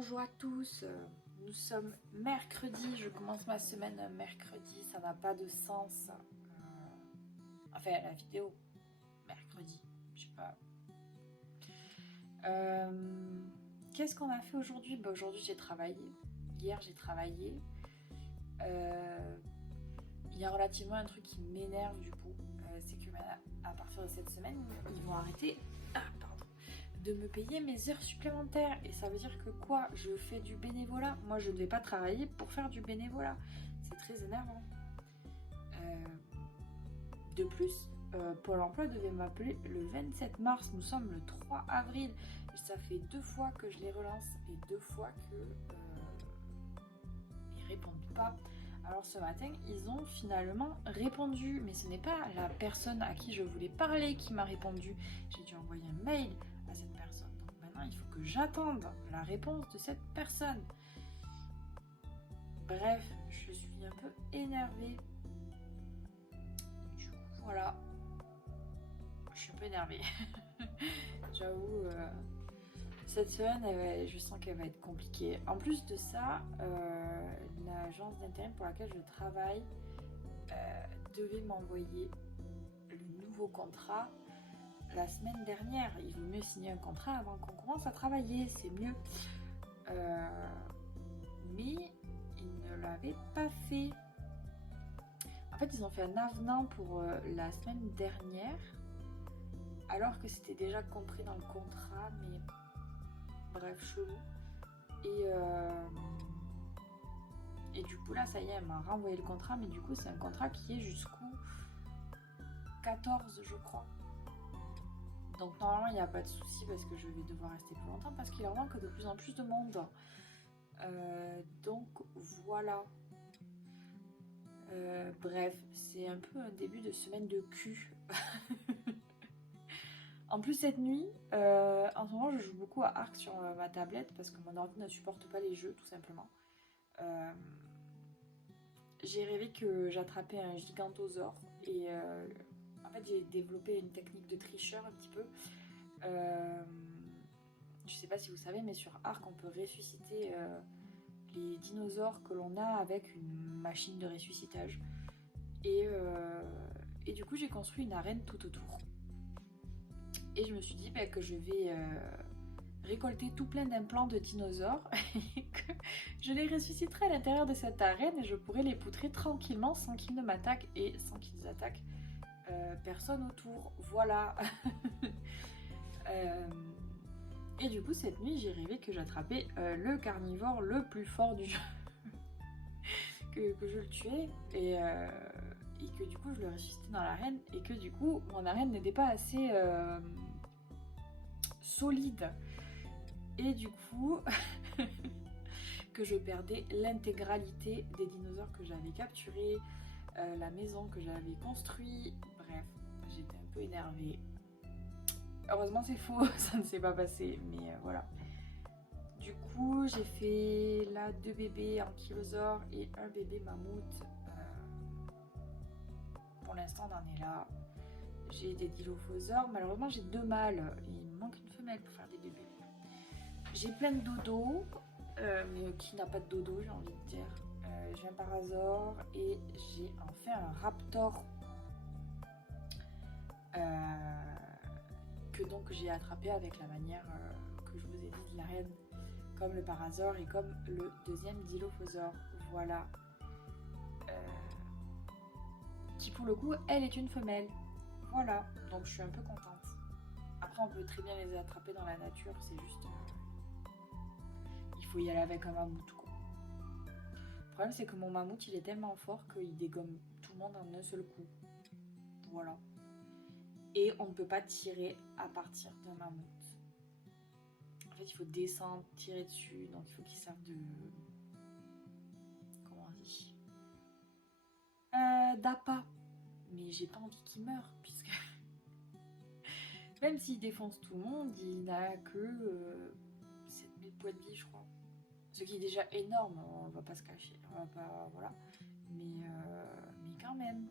Bonjour à tous, nous sommes mercredi, je commence ma semaine mercredi, ça n'a pas de sens. Enfin la vidéo, mercredi, je sais pas. Qu'est-ce qu'on a fait aujourd'hui? Aujourd'hui j'ai travaillé, hier j'ai travaillé. Il y a relativement un truc qui m'énerve du coup, c'est que à partir de cette semaine, ils vont arrêter de me payer mes heures supplémentaires. Et ça veut dire que quoi? Je fais du bénévolat. Moi, je ne devais pas travailler pour faire du bénévolat. C'est très énervant. De plus, Pôle emploi devait m'appeler le 27 mars. Nous sommes le 3 avril. Ça fait 2 fois que je les relance et 2 fois que ils répondent pas. Alors ce matin, ils ont finalement répondu, mais ce n'est pas la personne à qui je voulais parler qui m'a répondu. J'ai dû envoyer un mail à cette personne. Donc maintenant, il faut que j'attende la réponse de cette personne. Bref, je suis un peu énervée. Du coup, voilà. Je suis un peu énervée. J'avoue, cette semaine, je sens qu'elle va être compliquée. En plus de ça, l'agence d'intérim pour laquelle je travaille devait m'envoyer le nouveau contrat la semaine dernière. Il vaut mieux signer un contrat avant qu'on commence à travailler, c'est mieux. Mais ils ne l'avaient pas fait. En fait, ils ont fait un avenant pour la semaine dernière, alors que c'était déjà compris dans le contrat, mais bref, chelou. Et du coup, là, ça y est, elle m'a renvoyé le contrat, mais du coup, c'est un contrat qui est jusqu'au 14, je crois. Donc normalement il n'y a pas de souci parce que je vais devoir rester plus longtemps parce qu'il en manque de plus en plus de monde. Donc voilà. Bref, c'est un peu un début de semaine de cul. En plus cette nuit, en ce moment je joue beaucoup à Ark sur ma tablette parce que mon ordi ne supporte pas les jeux tout simplement. J'ai rêvé que j'attrapais un gigantosaure et en fait j'ai développé une technique de tricheur un petit peu. Je sais pas si vous savez, mais sur Ark on peut ressusciter les dinosaures que l'on a avec une machine de ressuscitage. Et du coup j'ai construit une arène tout autour. Et je me suis dit que je vais récolter tout plein d'implants de dinosaures et que je les ressusciterai à l'intérieur de cette arène et je pourrai les poutrer tranquillement sans qu'ils ne m'attaquent et sans qu'ils attaquent personne autour. Voilà. Et du coup cette nuit j'ai rêvé que j'attrapais le carnivore le plus fort du jeu. que je le tuais et que du coup je le ressuscitais dans l'arène et que du coup mon arène n'était pas assez solide et du coup que je perdais l'intégralité des dinosaures que j'avais capturés, la maison que j'avais construite, bref, j'étais un peu énervée. Heureusement c'est faux, ça ne s'est pas passé, mais voilà. Du coup, j'ai fait là 2 bébés ankylosaures et un bébé mammouth. Pour l'instant, on en est là. J'ai des dilophosaures. Malheureusement, j'ai 2 mâles. Il me manque une femelle pour faire des bébés. J'ai plein de dodos, mais qui n'a pas de dodo, j'ai envie de dire. J'ai un parasaure et j'ai enfin un raptor que donc j'ai attrapé avec la manière que je vous ai dit de l'arène. Comme le parasaure et comme le deuxième dilophosaure. Voilà. Qui pour le coup, elle est une femelle. Voilà. Donc je suis un peu contente. Après, on peut très bien les attraper dans la nature. C'est juste... il faut y aller avec un mammouth, quoi. Le problème, c'est que mon mammouth, il est tellement fort qu'il dégomme tout le monde en un seul coup. Voilà. Et on ne peut pas tirer à partir d'un mammouth. En fait, il faut descendre, tirer dessus, donc il faut qu'ils servent de... Comment on dit d'appât. Mais j'ai pas envie qu'il meure, puisque... Même s'il défonce tout le monde, il n'a que 7000 points de vie, je crois. Ce qui est déjà énorme, on va pas se cacher. On va pas... Voilà. Mais quand même,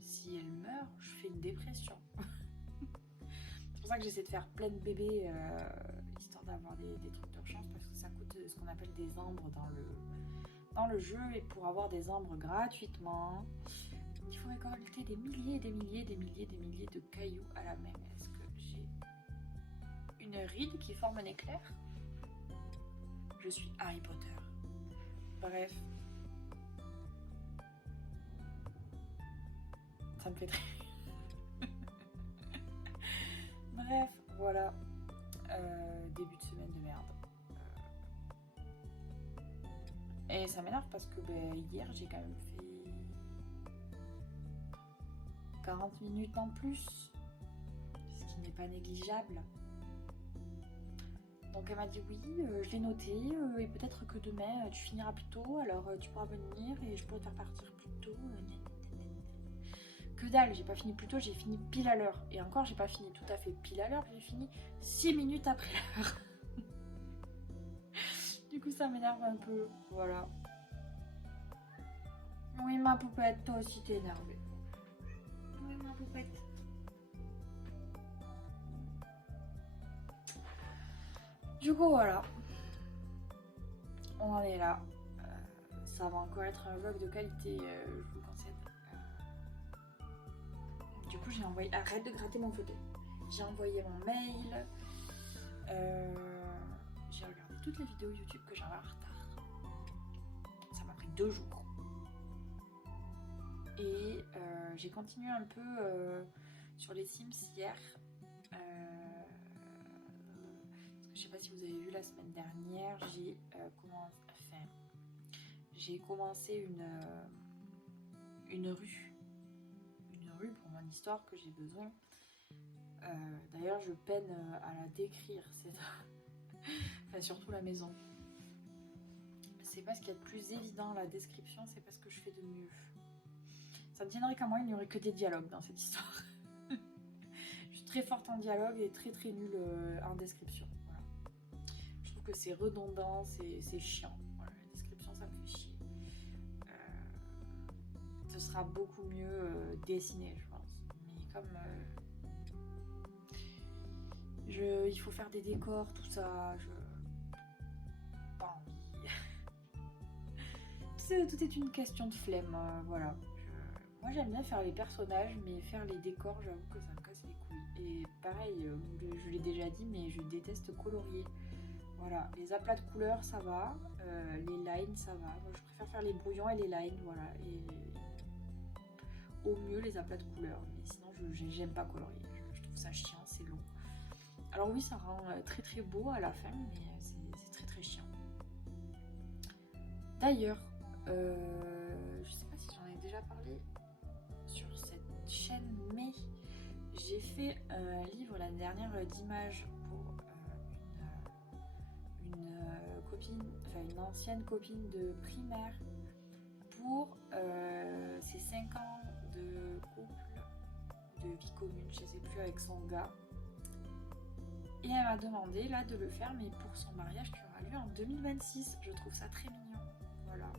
si elle meurt, je fais une dépression. C'est pour ça que j'essaie de faire plein de bébés, histoire d'avoir des trucs de chance, parce que ça coûte ce qu'on appelle des ambres dans le jeu. Et pour avoir des ambres gratuitement, il faut récolter des milliers et des milliers, des milliers, des milliers de cailloux à la main. Est-ce que j'ai une ride qui forme un éclair? Je suis Harry Potter. Bref. Ça me fait très... Bref, voilà. Début de semaine de merde. Et ça m'énerve parce que hier, j'ai quand même fait 40 minutes en plus. Ce qui n'est pas négligeable. Donc elle m'a dit oui, je l'ai noté et peut-être que demain tu finiras plus tôt, alors tu pourras venir et je pourrai te faire partir plus tôt. Que dalle, j'ai pas fini plus tôt, j'ai fini pile à l'heure. Et encore, j'ai pas fini tout à fait pile à l'heure, j'ai fini 6 minutes après l'heure. Du coup, ça m'énerve un peu, voilà. Oui, ma poupette, toi aussi t'es énervée. Oui, ma poupette. Du coup, voilà. On en est là. Ça va encore être un vlog de qualité, je vous le conseille. Du coup, j'ai envoyé... Arrête de gratter mon fauteuil. J'ai envoyé mon mail. J'ai regardé toutes les vidéos YouTube que j'avais en retard. Ça m'a pris 2 jours. Et j'ai continué un peu sur les Sims hier. Je sais pas si vous avez vu la semaine dernière, j'ai commencé une rue pour mon histoire que j'ai besoin. D'ailleurs, je peine à la décrire, enfin, surtout la maison. C'est pas ce qu'il y a de plus évident, la description, c'est pas ce que je fais de mieux. Ça ne tiendrait qu'à moi, il n'y aurait que des dialogues dans cette histoire. Je suis très forte en dialogue et très très nulle en description. Voilà. Je trouve que c'est redondant, c'est chiant. Voilà, la description, ça me fait chier. Ce sera beaucoup mieux dessiné, je pense. Mais comme il faut faire des décors, tout ça, pas envie. Tout est une question de flemme, voilà. Moi j'aime bien faire les personnages, mais faire les décors, j'avoue que ça me casse les couilles. Et pareil, je l'ai déjà dit, mais je déteste colorier. Voilà, les aplats de couleurs, ça va. Les lines, ça va. Moi, je préfère faire les brouillons et les lines, voilà. Et au mieux, les aplats de couleurs. Mais sinon, j'aime pas colorier. Je trouve ça chiant, c'est long. Alors oui, ça rend très très beau à la fin, mais c'est très très chiant. D'ailleurs, je sais pas si j'en ai déjà parlé sur cette chaîne, mais j'ai fait un livre l'année dernière d'images pour une copine, enfin une ancienne copine de primaire pour ses 5 ans de couple, de vie commune, je sais plus, avec son gars. Et elle m'a demandé là de le faire, mais pour son mariage qui aura lieu en 2026. Je trouve ça très mignon. Voilà.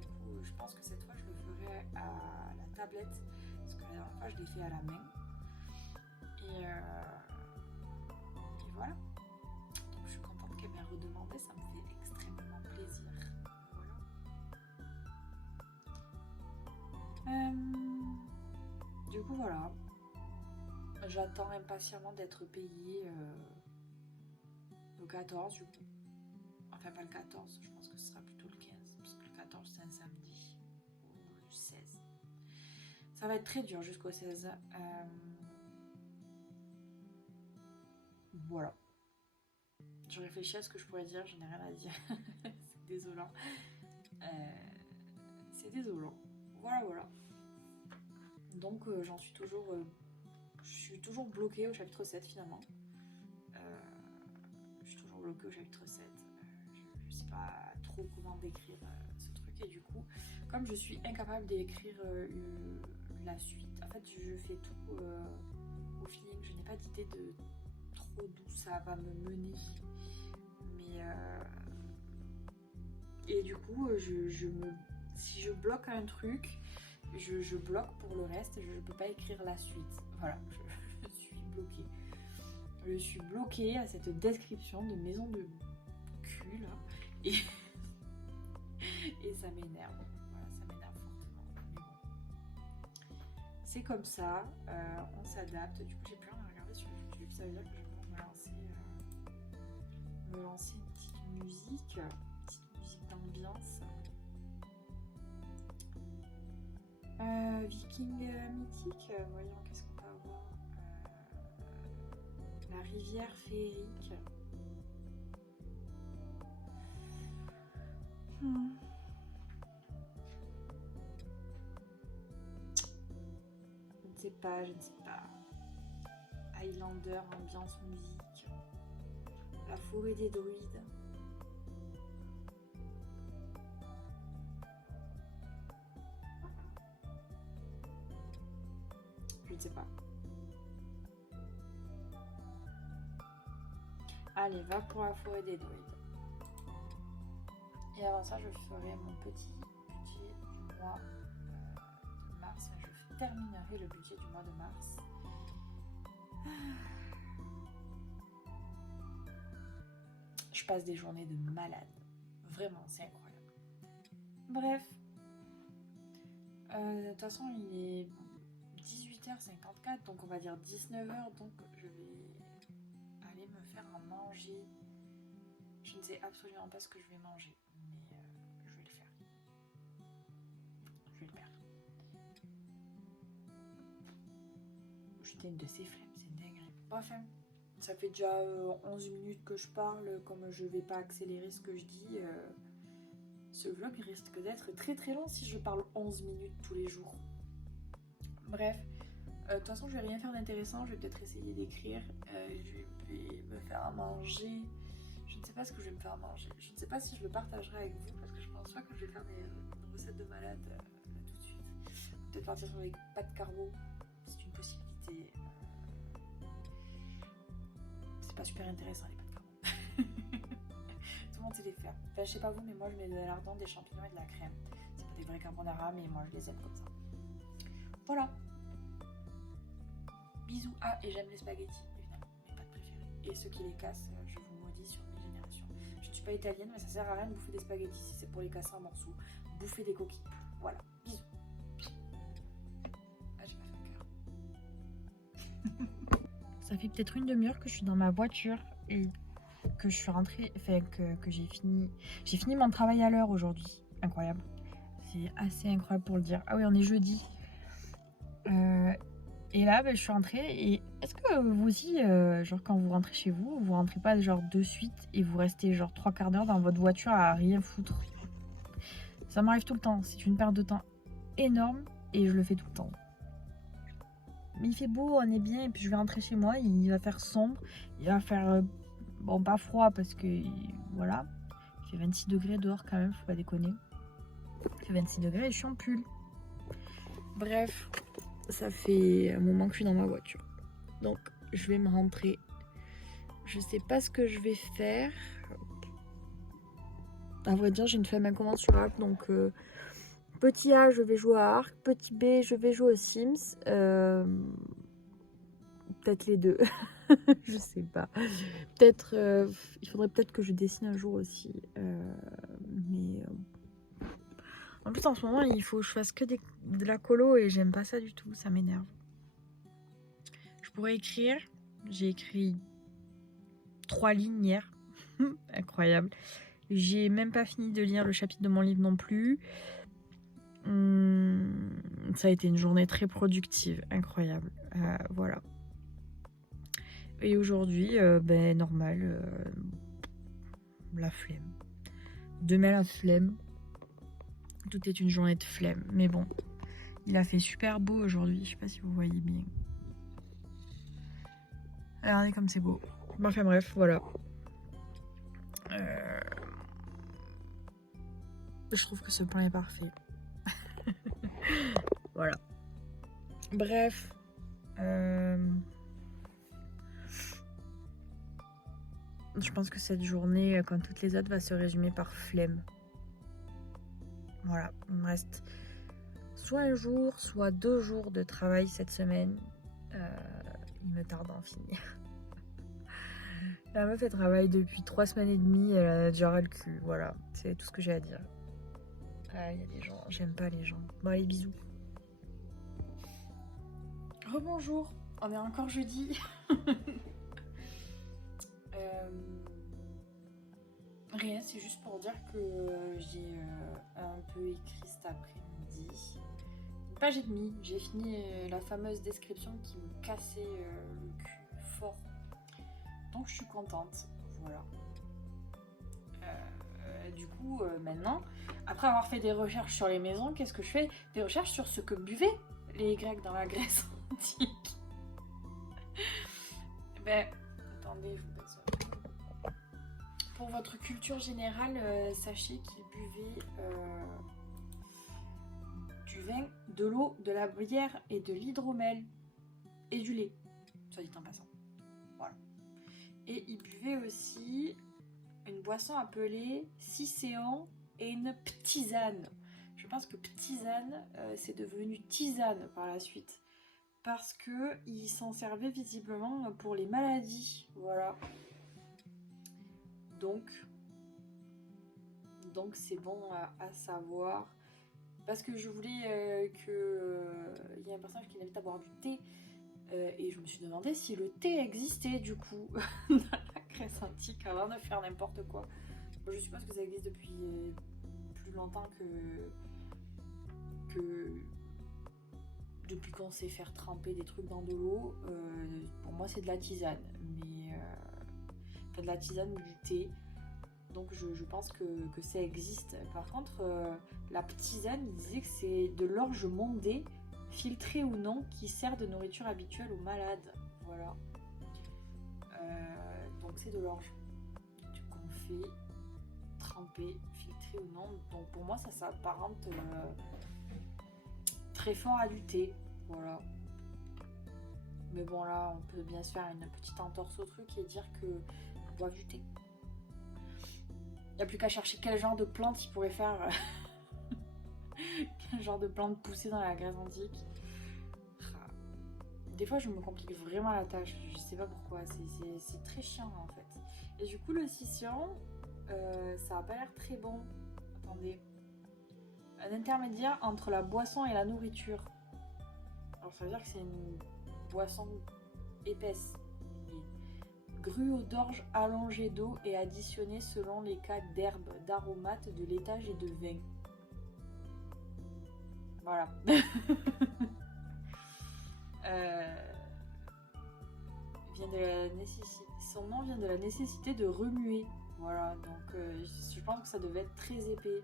Du coup, je pense que cette fois, je le ferai à la tablette, parce que la dernière fois, je l'ai fait à la main. Et voilà. Donc, je suis contente qu'elle m'ait redemandé. Ça me fait extrêmement plaisir. Voilà. Du coup, voilà. J'attends impatiemment d'être payée le 14 du coup. Enfin pas le 14, je pense que ce sera plutôt le 15. Parce que le 14 c'est un samedi. Ou le 16. Ça va être très dur jusqu'au 16. Voilà. Je réfléchis à ce que je pourrais dire, je n'ai rien à dire. C'est désolant. C'est désolant. Voilà. Donc j'en suis toujours... je suis toujours bloquée au chapitre 7 finalement. Je suis toujours bloquée au chapitre 7. Je sais pas trop comment décrire ce truc. Et du coup, comme je suis incapable d'écrire la suite, en fait je fais tout au feeling. Je n'ai pas d'idée de trop d'où ça va me mener. Mais... Et du coup, si je bloque un truc, je bloque pour le reste, je ne peux pas écrire la suite. Voilà, je suis bloquée. Je suis bloquée à cette description de maison de cul là. Et, et ça m'énerve. Voilà, ça m'énerve fortement. Mais bon. C'est comme ça, on s'adapte. Du coup, j'ai plus rien à regarder sur YouTube. Ça veut dire que je vais pouvoir me lancer une petite musique d'ambiance. Viking mythique, voyons qu'est-ce qu'on va avoir. La rivière féerique. Je ne sais pas, je ne sais pas. Highlander, ambiance musique. La forêt des druides. Je ne sais pas. Allez, va pour la forêt des druides. Et avant ça, je ferai mon petit budget du mois de mars. Je terminerai le budget du mois de mars. Je passe des journées de malade. Vraiment, c'est incroyable. Bref. De toute façon, il est 18h54, donc on va dire 19h. Donc je vais aller me faire à manger. Je ne sais absolument pas ce que je vais manger, mais je vais le faire. Je vais le faire. J'étais une de ces flemmes, c'est dingue. Bref, ça fait déjà 11 minutes que je parle. Comme je vais pas accélérer ce que je dis, ce vlog risque d'être très très long si je parle 11 minutes tous les jours. Bref, de toute façon, je vais rien faire d'intéressant. Je vais peut-être essayer d'écrire. Je vais me faire à manger. Je ne sais pas ce que je vais me faire à manger. Je ne sais pas si je le partagerai avec vous parce que je pense pas que je vais faire des recettes de malade là tout de suite. Peut-être partir sur les pâtes carbo. C'est une possibilité. C'est pas super intéressant les pâtes carbo. Tout le monde sait les faire. Enfin, je sais pas vous, mais moi je mets de l'ardent, des champignons et de la crème. C'est pas des vrais carbonara, mais moi je les aime comme ça. Voilà. Bisous. Ah, et j'aime les spaghettis, évidemment, mes pâtes préférées. Et ceux qui les cassent, je vous maudis sur mes générations. Je ne suis pas italienne, mais ça sert à rien de bouffer des spaghettis si c'est pour les casser en morceaux. Bouffer des coquilles. Voilà. Bisous. Ah, j'ai pas fait le cœur. Ça fait peut-être une demi-heure que je suis dans ma voiture et que je suis rentrée, enfin que j'ai fini mon travail à l'heure aujourd'hui. Incroyable. C'est assez incroyable pour le dire. Ah oui, on est jeudi. Et là, je suis rentrée. Et est-ce que vous aussi, genre quand vous rentrez chez vous, vous rentrez pas genre de suite et vous restez genre 3 quarts d'heure dans votre voiture à rien foutre? Ça m'arrive tout le temps. C'est une perte de temps énorme et je le fais tout le temps. Mais il fait beau, on est bien, et puis je vais rentrer chez moi, il va faire sombre, il va faire, bon, pas froid parce que, voilà, il fait 26 degrés dehors quand même, faut pas déconner. Il fait 26 degrés et je suis en pull. Bref, ça fait un moment que je suis dans ma voiture. Donc, je vais me rentrer. Je sais pas ce que je vais faire. À vrai dire, j'ai une flemme incommensurable, donc... Petit A, je vais jouer à Ark. Petit B, je vais jouer aux Sims. Peut-être les deux. Je sais pas. Peut-être. Il faudrait peut-être que je dessine un jour aussi. Mais. En plus, en ce moment, il faut que je fasse que de la colo et j'aime pas ça du tout. Ça m'énerve. Je pourrais écrire. J'ai écrit 3 lignes hier. Incroyable. J'ai même pas fini de lire le chapitre de mon livre non plus. Ça a été une journée très productive, incroyable. Voilà. Et aujourd'hui, normal, la flemme. Demain, la flemme. Tout est une journée de flemme. Mais bon, il a fait super beau aujourd'hui. Je sais pas si vous voyez bien. Regardez comme c'est beau. Enfin bref, voilà. Je trouve que ce plan est parfait. Voilà. Bref. Je pense que cette journée, comme toutes les autres, va se résumer par flemme. Voilà. Il me reste soit un jour, soit 2 jours de travail cette semaine. Il me tarde à en finir. La meuf, elle travaille depuis 3 semaines et demie, elle a déjà ras le cul, voilà. C'est tout ce que j'ai à dire. Ah, il y a des gens, j'aime pas les gens. Bon, allez, bisous. Rebonjour, on est encore jeudi. Rien, c'est juste pour dire que j'ai un peu écrit cet après-midi. Une page et demie, j'ai fini la fameuse description qui me cassait le cul fort. Donc je suis contente, voilà. Du coup, maintenant, après avoir fait des recherches sur les maisons, qu'est-ce que je fais? Des recherches sur ce que buvaient les Grecs dans la Grèce antique. Ben, attendez, je vous passe ça. Pour votre culture générale, sachez qu'ils buvaient du vin, de l'eau, de la bière et de l'hydromel. Et du lait, soit dit en passant. Voilà. Et ils buvaient aussi une boisson appelée cicéan et une ptisane. Je pense que ptisane, c'est devenu tisane par la suite. Parce qu'ils s'en servaient visiblement pour les maladies. Voilà. Donc c'est bon à savoir. Parce que je voulais il y a un personnage qui m'invite à boire du thé. Et je me suis demandé si le thé existait du coup dans la Grèce antique avant de faire n'importe quoi. Bon, je suppose que ça existe depuis plus longtemps que depuis qu'on sait faire tremper des trucs dans de l'eau. Pour moi c'est de la tisane, mais enfin de la tisane ou du thé. Donc je pense que ça existe. Par contre, la tisane, il disait que c'est de l'orge mondée, filtrée ou non, qui sert de nourriture habituelle aux malades. Voilà. Donc c'est de l'orge qu'on fait tremper, filtrée ou non. Donc pour moi ça s'apparente très fort à du thé. Voilà. Mais bon là, on peut bien se faire une petite entorse au truc et dire que on boit du thé. Il n'y a plus qu'à chercher quel genre de plante il pourrait faire. Quel genre de plante pousser dans la Grèce antique. Des fois, je me complique vraiment la tâche. Je sais pas pourquoi. C'est très chiant en fait. Et du coup, le cicéan, ça a pas l'air très bon. Attendez. Un intermédiaire entre la boisson et la nourriture. Alors, ça veut dire que c'est une boisson épaisse. Gruau d'orge allongé d'eau et additionné selon les cas d'herbes, d'aromates, de laitage et de vin. Voilà. Son nom vient de la nécessité de remuer. Voilà, donc je pense que ça devait être très épais.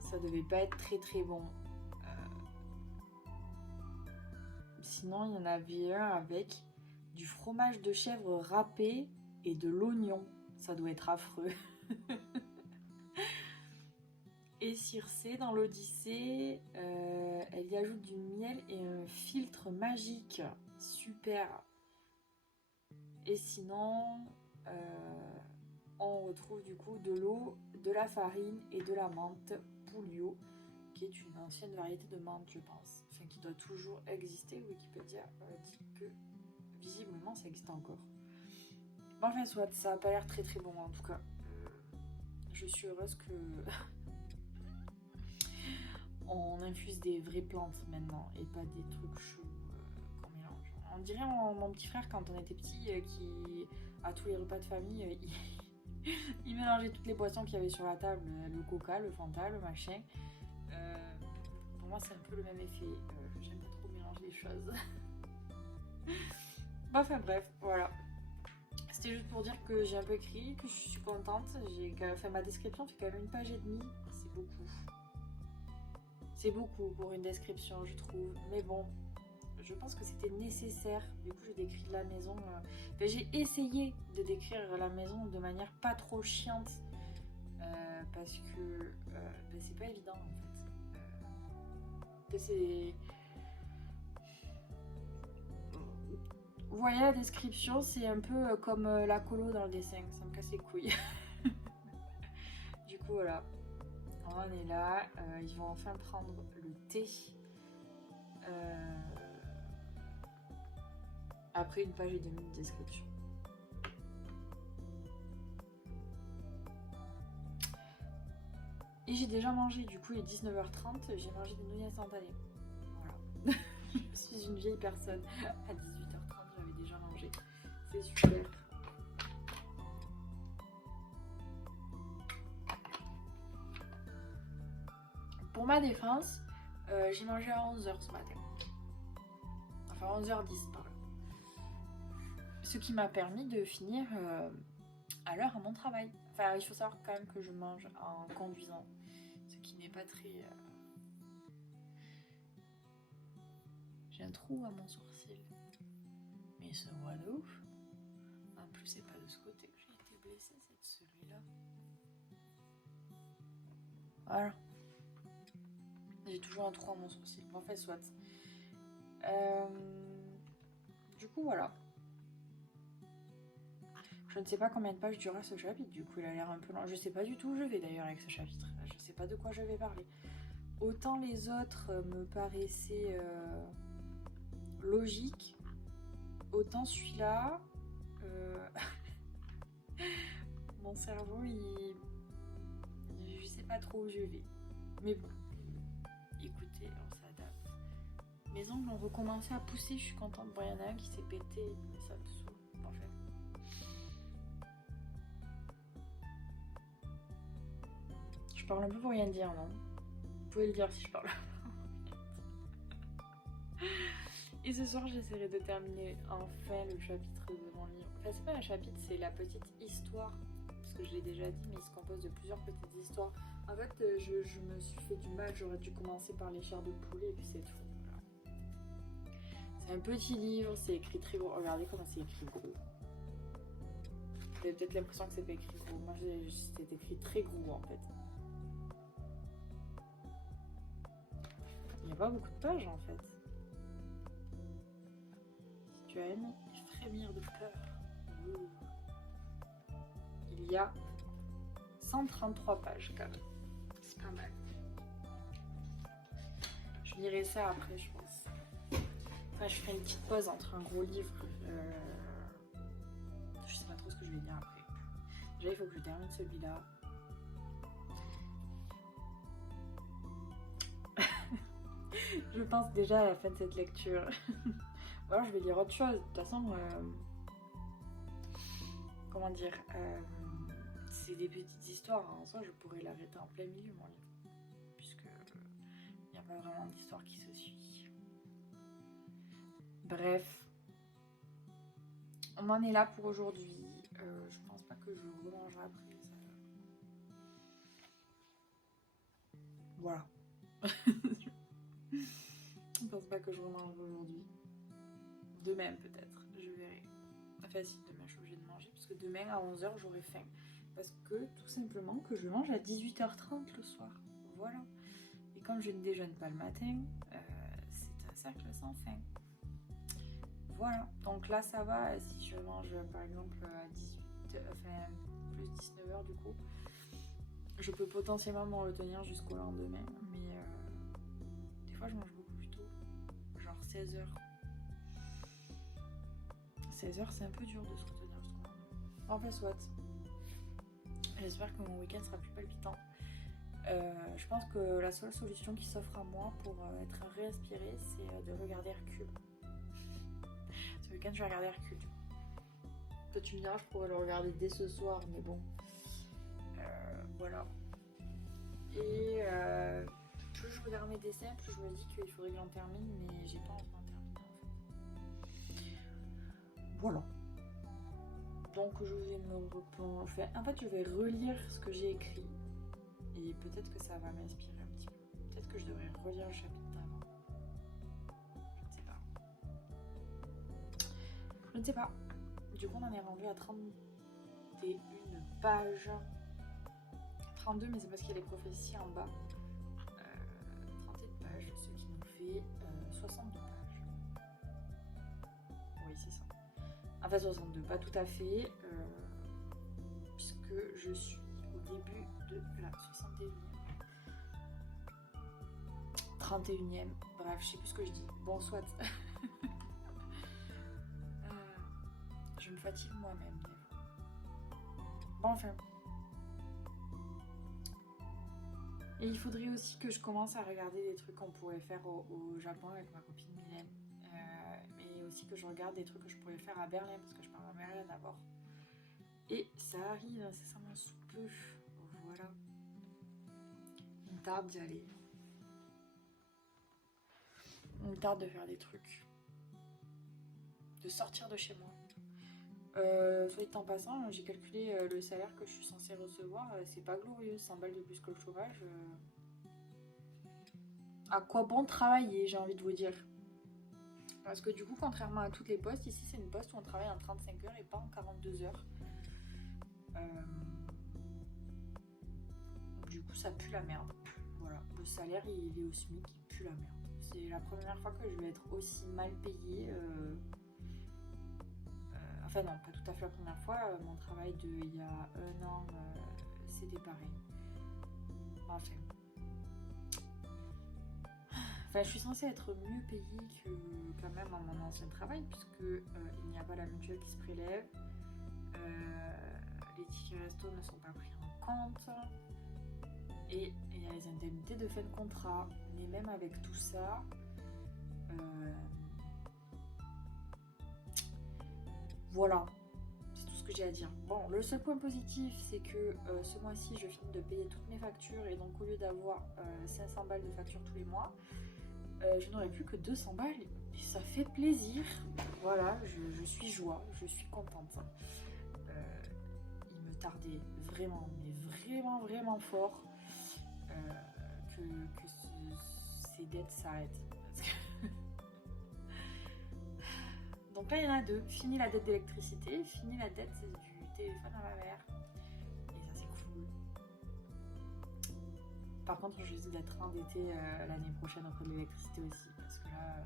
Ça devait pas être très très bon. Sinon, il y en avait un avec du fromage de chèvre râpé et de l'oignon. Ça doit être affreux. Et Circé, dans l'Odyssée, elle y ajoute du miel et un filtre magique. Super. Et sinon, on retrouve du coup de l'eau, de la farine et de la menthe Pouliot, qui est une ancienne variété de menthe, je pense. Enfin, qui doit toujours exister. Wikipédia dit que visiblement ça existe encore. Bon, enfin, soit, ça n'a pas l'air très très bon en tout cas. Je suis heureuse que on infuse des vraies plantes maintenant et pas des trucs chauds qu'on mélange. On dirait mon petit frère quand on était petit qui, à tous les repas de famille, il mélangeait toutes les boissons qu'il y avait sur la table, le coca, le fanta, le machin. Pour moi c'est un peu le même effet. J'aime pas trop mélanger les choses. Enfin bref, voilà. C'était juste pour dire que j'ai un peu écrit, que je suis contente. J'ai fait ma description, fait quand même une page et demie. C'est beaucoup. C'est beaucoup pour une description, je trouve. Mais bon, je pense que c'était nécessaire. Du coup, je décris la maison. Enfin, j'ai essayé de décrire la maison de manière pas trop chiante. Parce que c'est pas évident en fait. C'est... Vous voyez la description, c'est un peu comme la colo dans le dessin. Ça me casse les couilles. Du coup, voilà. On est là, ils vont enfin prendre le thé. Après une page et demie de description. Et j'ai déjà mangé, du coup il est 19h30, j'ai mangé des nouilles instantanées. Voilà. Je suis une vieille personne. À 18h30 j'avais déjà mangé. C'est super. Pour ma défense, j'ai mangé à 11h ce matin. Enfin 11h10 par là. Ce qui m'a permis de finir à l'heure à mon travail. Enfin, il faut savoir quand même que je mange en conduisant, ce qui n'est pas très... J'ai un trou à mon sourcil. Mais ce voit de ouf. En plus, c'est pas de ce côté que j'ai été blessée, c'est de celui-là. Voilà. J'ai toujours un trou à mon sourcil. Bon, en fait, soit. Du coup, voilà. Je ne sais pas combien de pages durera ce chapitre, du coup il a l'air un peu long. Je sais pas du tout où je vais d'ailleurs avec ce chapitre. Je sais pas de quoi je vais parler. Autant les autres me paraissaient logiques, autant celui-là, mon cerveau, je sais pas trop où je vais. Mais bon, écoutez, on s'adapte. Mes ongles ont recommencé à pousser, je suis contente. Bon, il y en a un qui s'est pété, mais ça me saoule. En fait. Je parle un peu pour rien dire, non? Vous pouvez le dire si je parle. Et ce soir, j'essaierai de terminer enfin le chapitre de mon livre. Enfin, c'est pas un chapitre, c'est la petite histoire. Parce que je l'ai déjà dit, mais il se compose de plusieurs petites histoires. En fait, je me suis fait du mal. J'aurais dû commencer par les chairs de poulet et puis c'est tout. Voilà. C'est un petit livre, c'est écrit très gros. Regardez comment c'est écrit gros. Vous avez peut-être l'impression que c'est pas écrit gros. Moi, c'est écrit très gros en fait. Il n'y a pas beaucoup de pages en fait. Si tu as aimé frémir de peur. Il y a 133 pages quand même. C'est pas mal. Je lirai ça après, je pense. Enfin, je ferai une petite pause entre un gros livre. Je sais pas trop ce que je vais dire après. Déjà, il faut que je termine celui-là. Je pense déjà à la fin de cette lecture. Ou alors je vais lire autre chose. De toute façon, comment dire, c'est des petites histoires. En soi, je pourrais l'arrêter en plein milieu, mon livre. Puisque il n'y a pas vraiment d'histoire qui se suit. Bref. On en est là pour aujourd'hui. Je pense pas que je remangerai après. Ça... Voilà. Je pense pas que je remange aujourd'hui. Demain peut-être, je verrai. Enfin si, demain je suis obligée de manger. Parce que demain à 11h j'aurai faim. Parce que tout simplement que je mange à 18h30 le soir. Voilà. Et comme je ne déjeune pas le matin, c'est un cercle sans fin. Voilà, donc là ça va si je mange par exemple à 18, enfin plus 19h du coup. Je peux potentiellement m'en retenir jusqu'au lendemain, mais des fois je mange beaucoup plus tôt, genre 16h. 16h c'est un peu dur de se retenir, je trouve. Enfin soit. J'espère que mon week-end sera plus palpitant. Je pense que la seule solution qui s'offre à moi pour être réinspirée, c'est de regarder Hercule. Ce week-end, je vais regarder Hercule. Toi, tu me diras, je pourrais le regarder dès ce soir, mais bon. Voilà. Et plus je regarde mes dessins, plus je me dis qu'il faudrait que j'en termine, mais j'ai pas envie d'en terminer en fait. Voilà. Donc, je vais me replonger. En fait, je vais relire ce que j'ai écrit. Et peut-être que ça va m'inspirer un petit peu. Peut-être que je devrais relire le chapitre d'avant. Je ne sais pas. Je ne sais pas. Du coup, on en est rendu à 31 pages. 32, mais c'est parce qu'il y a les prophéties en bas. 31 pages, ce qui nous fait 62 pages. Oui, c'est ça. Enfin, 62, pas tout à fait. Puisque je suis au début de la 61e. 31e. Bref, je sais plus ce que je dis. Bon, soit. Je me fatigue moi-même des fois. Bon, enfin. Et il faudrait aussi que je commence à regarder des trucs qu'on pourrait faire au Japon avec ma copine Mylène. Mais aussi que je regarde des trucs que je pourrais faire à Berlin parce que je pars à Berlin d'abord. Et ça arrive incessamment sous peu. Voilà. Il me tarde d'y aller. Il me tarde de faire des trucs. De sortir de chez moi. Soit dit en passant, j'ai calculé le salaire que je suis censée recevoir. C'est pas glorieux, 100 balles de plus que le chômage. À quoi bon travailler, j'ai envie de vous dire. Parce que du coup, contrairement à toutes les postes, ici c'est une poste où on travaille en 35 heures et pas en 42 heures. Du coup, ça pue la merde. Voilà, le salaire il est au SMIC, il pue la merde. C'est la première fois que je vais être aussi mal payée. Enfin non, pas tout à fait la première fois. Mon travail il y a 1 an, c'était pareil. Enfin, je suis censée être mieux payée que quand même à mon ancien travail, puisque il n'y a pas la mutuelle qui se prélève. Les tickets resto ne sont pas pris en compte. Et il y a les indemnités de fin de contrat. Mais même avec tout ça, voilà, c'est tout ce que j'ai à dire. Bon, le seul point positif, c'est que ce mois-ci, je finis de payer toutes mes factures. Et donc, au lieu d'avoir 500 balles de factures tous les mois, je n'aurai plus que 200 balles. Et ça fait plaisir. Voilà, je suis joie, je suis contente. Il me tardait vraiment, mais vraiment fort que ces dettes s'arrêtent. Donc là, il y en a 2. Fini la dette d'électricité, fini la dette du téléphone à ma mère. Et ça, c'est cool. Par contre, je risque d'être endettée l'année prochaine auprès de l'électricité aussi. Parce que là,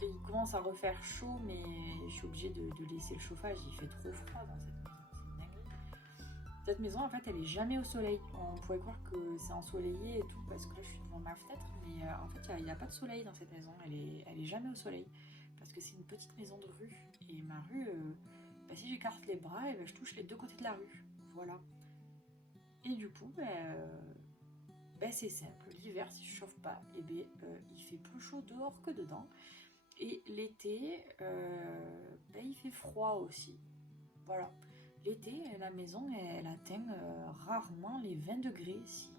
il commence à refaire chaud, mais je suis obligée de laisser le chauffage. Il fait trop froid dans cette maison. C'est une dinguerie. Cette maison, en fait, elle est jamais au soleil. On pourrait croire que c'est ensoleillé et tout, parce que là, je suis devant ma fenêtre. Mais en fait, il n'y a pas de soleil dans cette maison. Elle est jamais au soleil. Parce que c'est une petite maison de rue. Et ma rue, si j'écarte les bras, je touche les 2 côtés de la rue. Voilà. Et du coup, c'est simple. L'hiver, si je chauffe pas, il fait plus chaud dehors que dedans. Et l'été, il fait froid aussi. Voilà. L'été, la maison, elle atteint rarement les 20 degrés si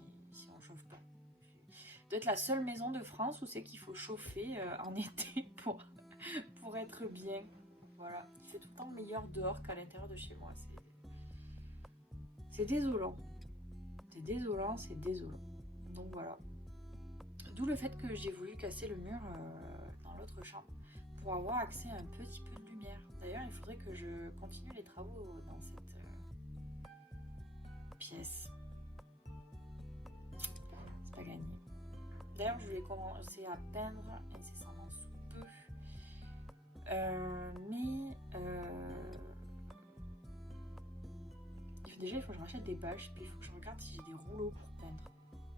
on chauffe pas. C'est peut-être la seule maison de France où c'est qu'il faut chauffer en été pour être bien. Voilà. Il fait tout le temps meilleur dehors qu'à l'intérieur de chez moi. C'est désolant. C'est désolant. Donc voilà. D'où le fait que j'ai voulu casser le mur dans l'autre chambre pour avoir accès à un petit peu de lumière. D'ailleurs, il faudrait que je continue les travaux dans cette pièce. C'est pas gagné. D'ailleurs, je vais commencer à peindre incessamment sous peu. Déjà, il faut que je rachète des bâches, puis il faut que je regarde si j'ai des rouleaux pour peindre.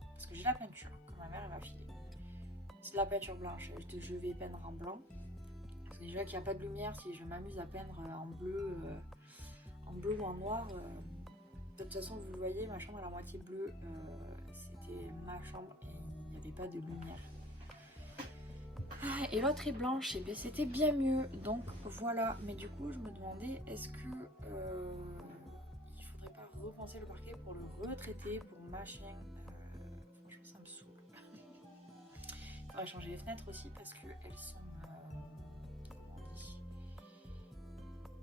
Parce que j'ai la peinture que ma mère m'a filée. C'est de la peinture blanche. Je vais peindre en blanc. Parce que déjà qu'il n'y a pas de lumière, si je m'amuse à peindre en bleu ou en noir. De toute façon, vous le voyez, ma chambre est à moitié bleue. C'était ma chambre et il n'y avait pas de lumière. Et l'autre est blanche, et bien c'était bien mieux. Donc voilà. Mais du coup, je me demandais, est-ce que il faudrait pas repenser le parquet pour le retraiter, pour machin. Franchement, ça me saoule. Il faudrait changer les fenêtres aussi parce qu'elles sont. Comment on dit ?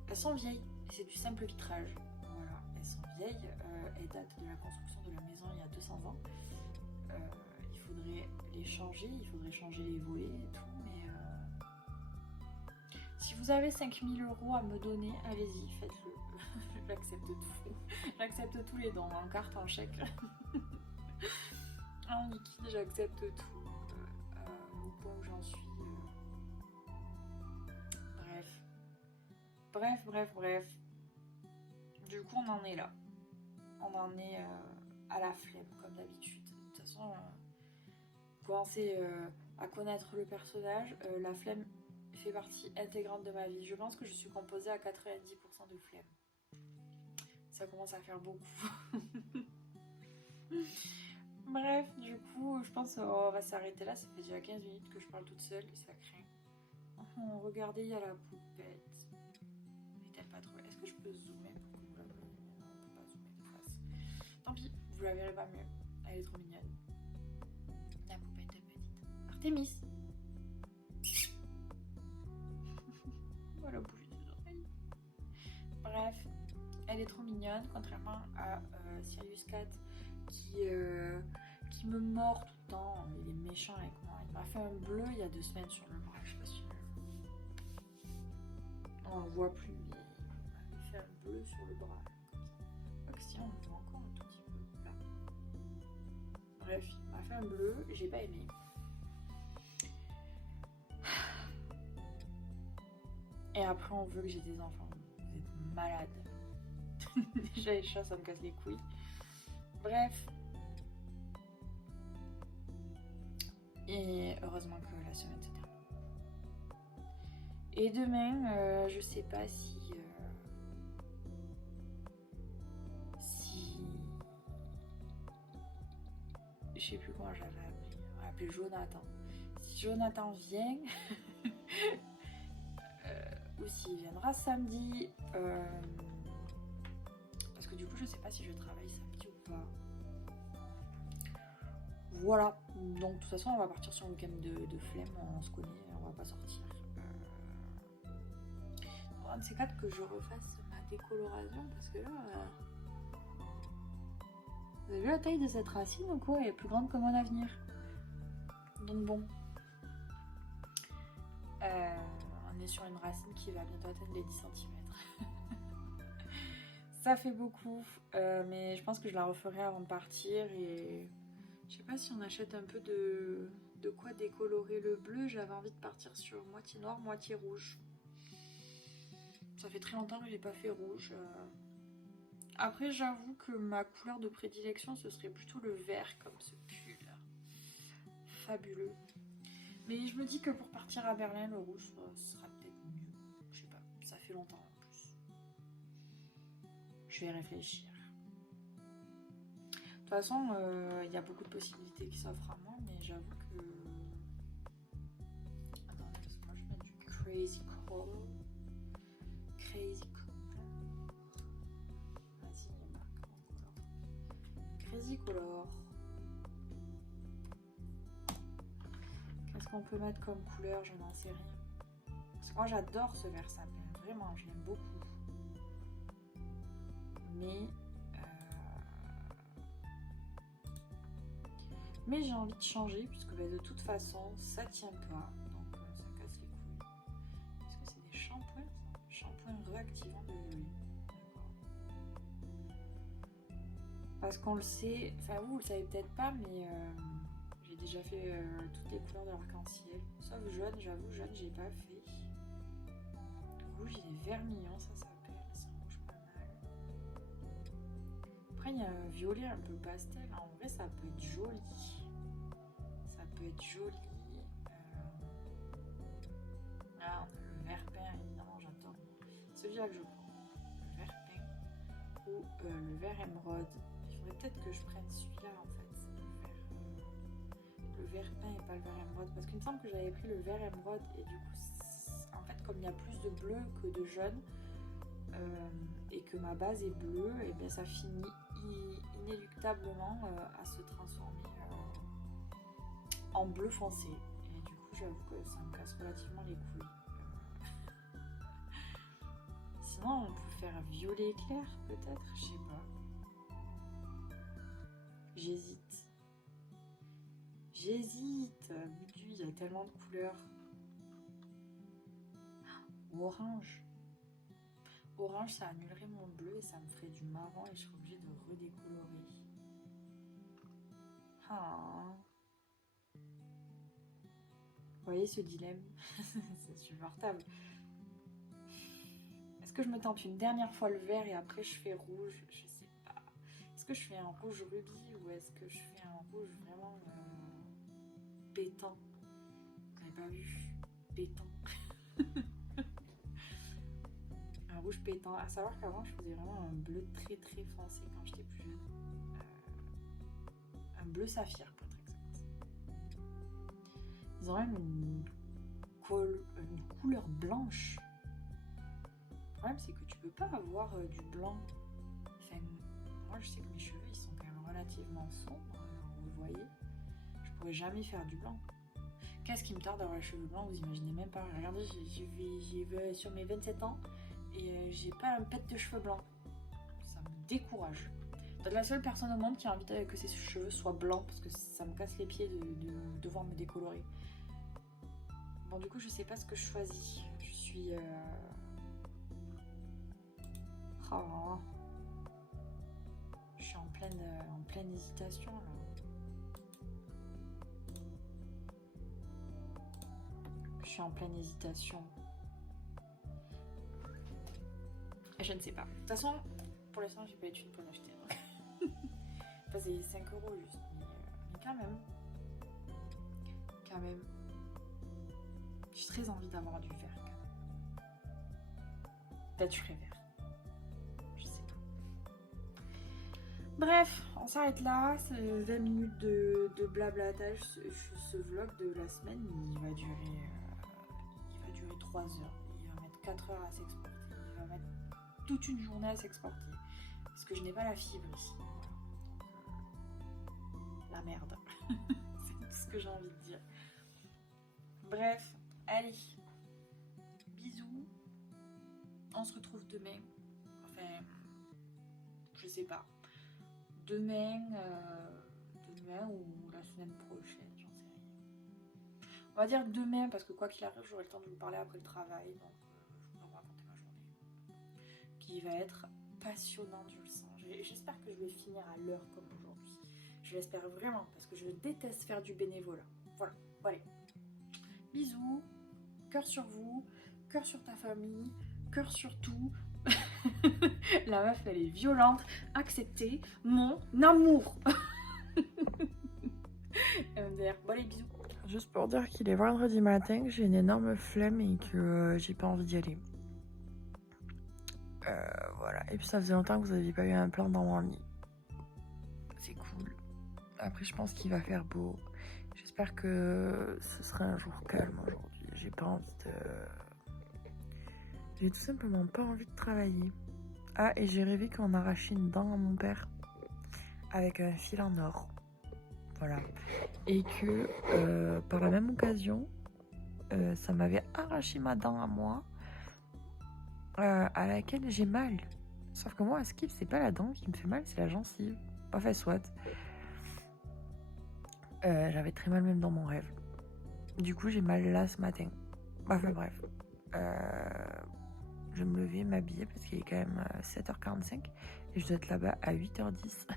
Elles sont vieilles. C'est du simple vitrage. Voilà, elles sont vieilles. Elles datent de la construction de la maison il y a 200 ans. Il faudrait les changer, il faudrait changer les volets et tout, mais si vous avez 5000 € à me donner, allez-y, faites-le. J'accepte tout. J'accepte tous les dons, en carte, en chèque, en liquide, j'accepte tout. Au point où j'en suis. Bref. Du coup, on en est là. On en est à la flemme, comme d'habitude. De toute façon, commencer à connaître le personnage, la flemme fait partie intégrante de ma vie. Je pense que je suis composée à 90% de flemme. Ça commence à faire beaucoup. Bref, du coup, je pense qu'on va s'arrêter là. Ça fait déjà 15 minutes que je parle toute seule et ça craint. Regardez, il y a la poupette. Est-elle pas trop... Est-ce que je peux zoomer pour que vous la voyez? Non, on peut pas zoomer de face. Tant pis, vous la verrez pas mieux. Elle est trop mignonne. La poupette de petite Artémis. Voilà, bouger des oreilles. Bref, elle est trop mignonne, contrairement à Sirius Cat qui me mord tout le temps. Il est méchant avec moi. Il m'a fait un bleu il y a 2 semaines sur le bras. Je sais pas si on le voit plus, mais il m'avait fait un bleu sur le bras. Comme ça. Si on le voit encore un tout petit peu là. Bref, il m'a fait un bleu, j'ai pas aimé. Et après on veut que j'ai des enfants. Vous êtes malade. Déjà les chats ça me casse les couilles. Bref. Et heureusement que la semaine se termine. Et demain, je sais pas si je sais plus comment j'avais appelé. On va appeler Jonathan. Si Jonathan vient, ou s'il viendra samedi, parce que du coup je sais pas si je travaille samedi ou pas. Voilà, donc de toute façon on va partir sur un week-end de flemme, on se connaît, on va pas sortir. Un de ces quatre que je refasse ma décoloration parce que là... Vous avez vu la taille de cette racine ou quoi? Elle est plus grande que mon avenir. Donc bon. On est sur une racine qui va bientôt atteindre les 10 cm. Ça fait beaucoup, mais je pense que je la referai avant de partir et je sais pas si on achète un peu de quoi décolorer le bleu. J'avais envie de partir sur moitié noir, moitié rouge. Ça fait très longtemps que j'ai pas fait rouge. Après, j'avoue que ma couleur de prédilection, ce serait plutôt le vert comme ce pull. Fabuleux. Mais je me dis que pour partir à Berlin, le rouge sera peut-être mieux. Je sais pas, ça fait longtemps en plus. Je vais réfléchir. De toute façon, il y a beaucoup de possibilités qui s'offrent à moi, mais j'avoue que... Attendez, parce que moi je mets du Crazy Color. Crazy Color. Vas-y, il marque en couleur. Crazy Color. Qu'est-ce qu'on peut mettre comme couleur? Je n'en sais rien. Parce que moi j'adore ce vert sapin, vraiment, je l'aime beaucoup. Mais j'ai envie de changer puisque bah, de toute façon ça tient pas, donc ça casse les couilles. Est-ce que c'est des shampoings ça? Shampoing réactivant de violet. D'accord. Parce qu'on le sait, enfin vous le savez peut-être pas, mais j'ai déjà fait toutes les couleurs de l'arc-en-ciel. Sauf jaune, j'avoue, jaune j'ai pas fait. Rouge il est vermillon, ça s'appelle, c'est un rouge pas mal. Après il y a un violet un peu pastel, en vrai ça peut être joli. Ça peut être joli. Ah, on a le vert pain, évidemment, j'adore. Celui-là que je prends, le vert pain ou le vert émeraude. Il faudrait peut-être que je prenne celui-là en fait. Le vert pain et pas le vert émeraude. Parce qu'il me semble que j'avais pris le vert émeraude et du coup, en fait, comme il y a plus de bleu que de jaune et que ma base est bleue, et bien ça finit inéluctablement à se transformer en bleu foncé. Et du coup, j'avoue que ça me casse relativement les couilles. Sinon, on peut faire violet clair, peut-être, je sais pas. J'hésite. J'hésite. Il y a tellement de couleurs. Orange. Orange, ça annulerait mon bleu et ça me ferait du marron et je serais obligée de redécolorer. Ah. Vous voyez ce dilemme? C'est insupportable. Est-ce que je me tente une dernière fois le vert et après je fais rouge? Je sais pas. Est-ce que je fais un rouge rubis ou est-ce que je fais un rouge vraiment pétant? Vous n'avez pas vu? Pétant. Un rouge pétant. À savoir qu'avant je faisais vraiment un bleu très très foncé quand j'étais plus jeune. Un bleu saphir pour être exact. Ils ont même une couleur blanche. Le problème c'est que tu peux pas avoir du blanc. Enfin, moi je sais que mes cheveux ils sont quand même relativement sombres, vous le voyez. Je pourrais jamais faire du blanc. Qu'est-ce qui me tarde d'avoir les cheveux blancs, vous imaginez même pas. Regardez, j'y vais sur mes 27 ans et j'ai pas un pet de cheveux blancs. Ça me décourage. C'est la seule personne au monde qui a envie que ses cheveux soient blancs parce que ça me casse les pieds de devoir me décolorer. Bon, du coup, je sais pas ce que je choisis. Je suis... Oh. Je suis en pleine hésitation là. Je suis en pleine hésitation. Je ne sais pas. De toute façon, pour l'instant, j'ai pas les thunes pour l'acheter. Enfin, c'est 5 € juste. Mais quand même. Quand même. J'ai très envie d'avoir du vert. Peut-être je ferai vert. Je sais pas. Bref, on s'arrête là. C'est 20 minutes de blablatage. Ce vlog de la semaine, il va durer 3 heures. Il va mettre 4 heures à s'exporter. Il va mettre toute une journée à s'exporter. Parce que je n'ai pas la fibre ici. La merde. C'est tout ce que j'ai envie de dire. Bref, allez. Bisous. On se retrouve demain. Enfin, je sais pas. Demain ou la semaine prochaine, j'en sais rien. On va dire demain parce que quoi qu'il arrive, j'aurai le temps de vous parler après le travail. Donc, je vais vous raconter ma journée. Qui va être passionnante, je le sens. J'espère que je vais finir à l'heure comme aujourd'hui. Je l'espère vraiment parce que je déteste faire du bénévolat. Voilà, allez. Bisous, cœur sur vous, cœur sur ta famille, cœur sur tout. La meuf, elle est violente. Acceptez mon amour. Bon, allez, bisous. Juste pour dire qu'il est vendredi matin, que j'ai une énorme flemme et que j'ai pas envie d'y aller. Voilà. Et puis ça faisait longtemps que vous n'aviez pas eu un plan dans mon lit. C'est cool. Après, je pense qu'il va faire beau. J'espère que ce sera un jour calme aujourd'hui. J'ai pas envie de... J'ai tout simplement pas envie de travailler. Ah, et j'ai rêvé qu'on arrachait une dent à mon père avec un fil en or. Voilà. Et que par la même occasion, ça m'avait arraché ma dent à moi, à laquelle j'ai mal. Sauf que moi, à Skip, c'est pas la dent qui me fait mal, c'est la gencive. Enfin, soit. J'avais très mal même dans mon rêve. Du coup, j'ai mal là ce matin. Enfin, bref. Je vais me lever, m'habiller parce qu'il est quand même 7h45 et je dois être là-bas à 8h10.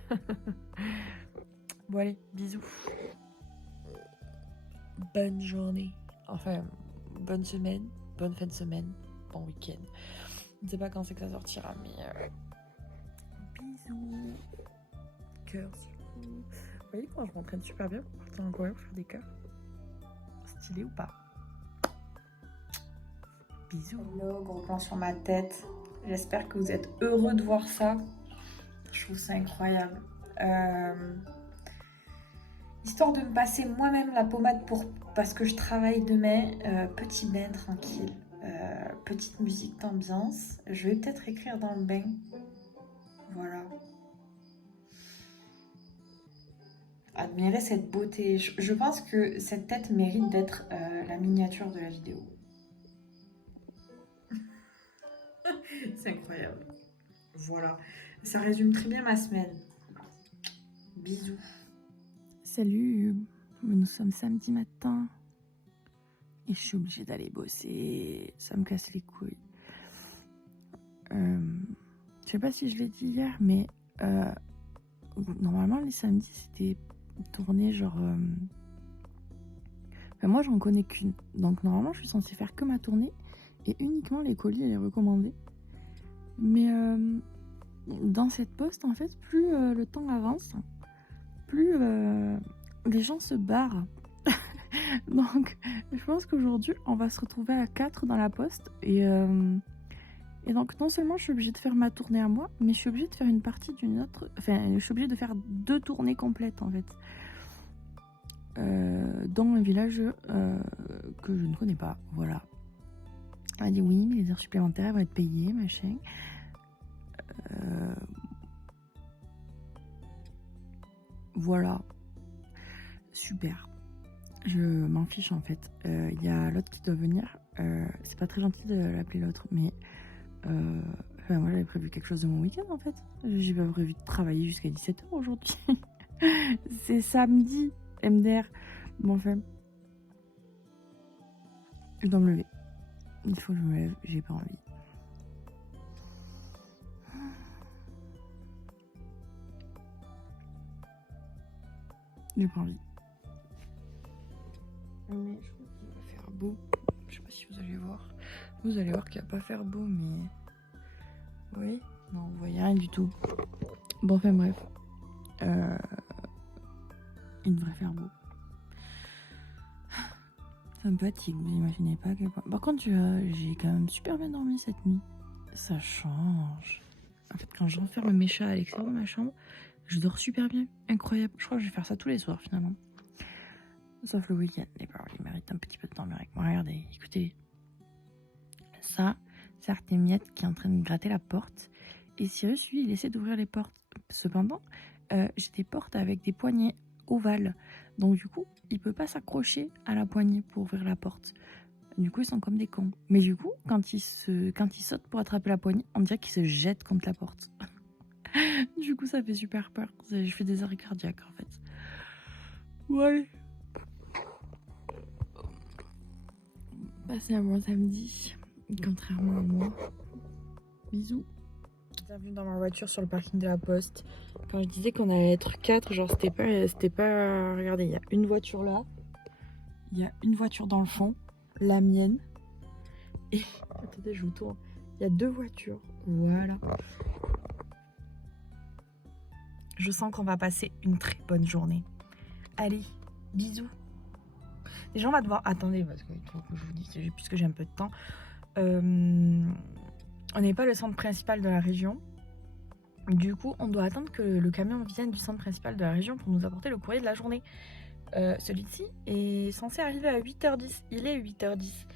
Bon allez, bisous. Bonne journée. Enfin, bonne semaine, bonne fin de semaine, bon week-end. Je ne sais pas quand c'est que ça sortira, mais bisous. Cœur sur vous. Vous voyez comment je m'entraîne super bien pour partir en Corée pour faire des cœurs. Stylé ou pas? Bisous. Hello, gros plan sur ma tête. J'espère que vous êtes heureux de voir ça. Je trouve ça incroyable. Histoire de me passer moi-même la pommade parce que je travaille demain. Petit bain tranquille. Petite musique d'ambiance. Je vais peut-être écrire dans le bain. Voilà. Admirez cette beauté. Je pense que cette tête mérite d'être la miniature de la vidéo. C'est incroyable. Voilà. Ça résume très bien ma semaine. Bisous. Salut. Nous sommes samedi matin. Et je suis obligée d'aller bosser. Ça me casse les couilles. Je sais pas si je l'ai dit hier, mais normalement les samedis c'était tourné genre... Enfin, moi j'en connais qu'une. Donc normalement je suis censée faire que ma tournée. Et uniquement les colis et les recommandés. Mais dans cette poste, en fait, plus le temps avance, plus les gens se barrent. Donc, je pense qu'aujourd'hui, on va se retrouver à 4 dans la poste. Et Et donc non seulement je suis obligée de faire ma tournée à moi, mais je suis obligée de faire une partie d'une autre... Enfin, je suis obligée de faire 2 tournées complètes en fait. Dans un village que je ne connais pas, voilà. Elle m'a dit oui, mais les heures supplémentaires vont être payées, machin. Voilà. Super. Je m'en fiche en fait. Il y a l'autre qui doit venir. C'est pas très gentil de l'appeler l'autre, mais enfin, moi j'avais prévu quelque chose de mon week-end en fait. J'ai pas prévu de travailler jusqu'à 17h aujourd'hui. C'est samedi, MDR. Bon, enfin, je dois me lever. Il faut que je me lève, j'ai pas envie. J'ai pas envie. Mais je crois qu'il va faire beau. Je sais pas si vous allez voir. Vous allez voir qu'il va pas faire beau, mais... Oui. Non, vous voyez rien du tout. Bon, enfin bref. Il devrait faire beau. Ça me fatigue, vous imaginez pas à quel point. Par contre, j'ai quand même super bien dormi cette nuit. Ça change. En fait, quand je renferme mes chats à l'extérieur de ma chambre, je dors super bien. Incroyable. Je crois que je vais faire ça tous les soirs finalement. Sauf le week-end. Les parents, ils méritent un petit peu de temps avec moi. Regardez, écoutez. Ça, c'est Artémiette qui est en train de gratter la porte. Et Cyrus, lui, il essaie d'ouvrir les portes. Cependant, j'ai des portes avec des poignées ovales. Donc du coup, il peut pas s'accrocher à la poignée pour ouvrir la porte. Du coup, ils sont comme des cons. Mais du coup, quand il saute pour attraper la poignée, on dirait qu'il se jette contre la porte. Du coup, ça fait super peur. Je fais des arrêts cardiaques, en fait. Ouais. Passez un bon samedi. Contrairement à moi. Bisous. Bienvenue dans ma voiture sur le parking de la Poste. Quand je disais qu'on allait être 4, genre c'était pas... Regardez, il y a une voiture là. Il y a une voiture dans le fond. La mienne. Et... Attendez, je vous tourne. Il y a 2 voitures. Voilà. Je sens qu'on va passer une très bonne journée. Allez, bisous. Déjà, on va devoir... Attendez, parce que je vous dis, puisque j'ai un peu de temps. On n'est pas le centre principal de la région. Du coup, on doit attendre que le camion vienne du centre principal de la région pour nous apporter le courrier de la journée. Celui-ci est censé arriver à 8h10. Il est 8h10.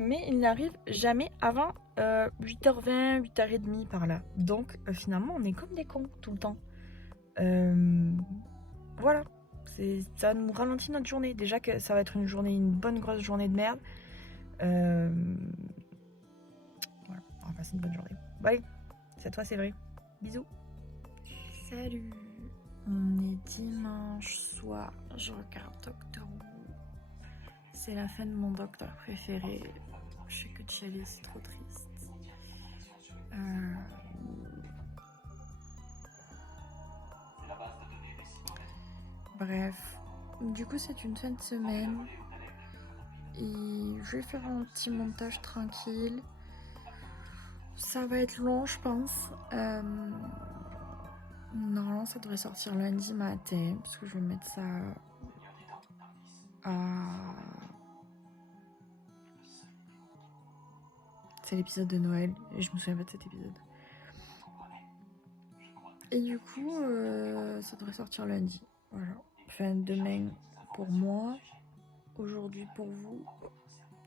Mais il n'arrive jamais avant 8h20, 8h30 par là. Donc, finalement, on est comme des cons tout le temps. Voilà. Ça nous ralentit notre journée. Déjà que ça va être une bonne grosse journée de merde. Voilà, on va passer une bonne journée. Bon allez, c'est à toi, c'est vrai. Bisous. Salut. On est dimanche soir. Je regarde Doctor Who. C'est la fin de mon docteur préféré. Je sais que Charlie, c'est trop triste. Bref. Du coup, c'est une fin de semaine. Et je vais faire un petit montage tranquille. Ça va être long, je pense. Normalement, ça devrait sortir lundi matin. Parce que je vais mettre ça à... C'est l'épisode de Noël. Et je me souviens pas de cet épisode. Et du coup, ça devrait sortir lundi. Voilà. Enfin, demain pour moi. Aujourd'hui pour vous.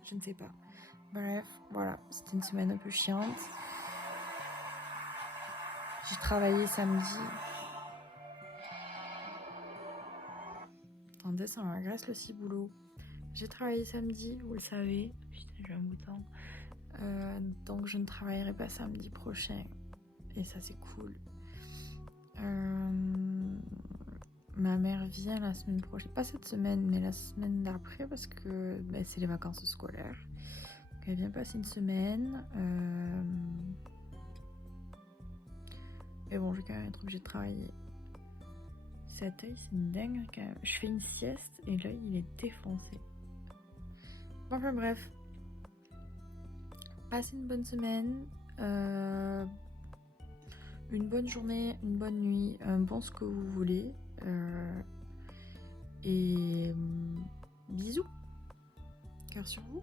Je ne sais pas. Bref, voilà. C'était une semaine un peu chiante. J'ai travaillé samedi. Attendez, ça m'agresse le ciboulot. J'ai travaillé samedi, vous le savez. Putain, j'ai un bouton. Donc je ne travaillerai pas samedi prochain. Et ça, c'est cool. Ma mère vient la semaine prochaine. Pas cette semaine, mais la semaine d'après, parce que c'est les vacances scolaires. Donc elle vient passer une semaine. Mais bon, je vais quand même être obligée de travailler. Cet œil, c'est une dingue quand même. Je fais une sieste et l'œil, il est défoncé. Enfin bref. Passez une bonne semaine. Une bonne journée, une bonne nuit, un bon ce que vous voulez. Et bisous. Cœur sur vous.